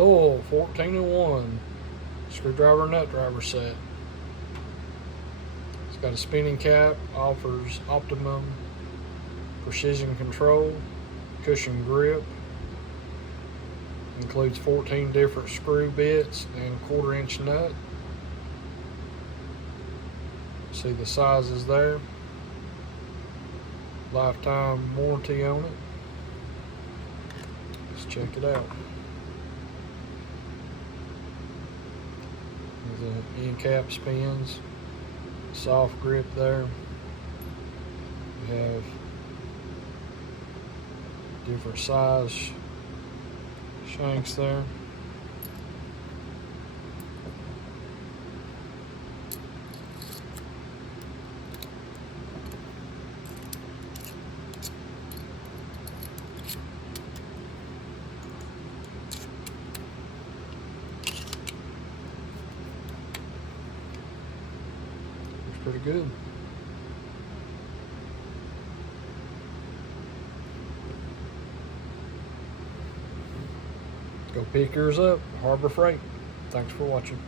Doyle 1401 screwdriver nut driver set. It's got a spinning cap, offers optimum precision control, cushion grip, includes 14 different screw bits and 1/4 inch nut. See the sizes there. Lifetime warranty on it. Let's check it out. The end cap spins, soft grip there. We have different size shanks there. Looks pretty good. Go pick yours up, Harbor Freight. Thanks for watching.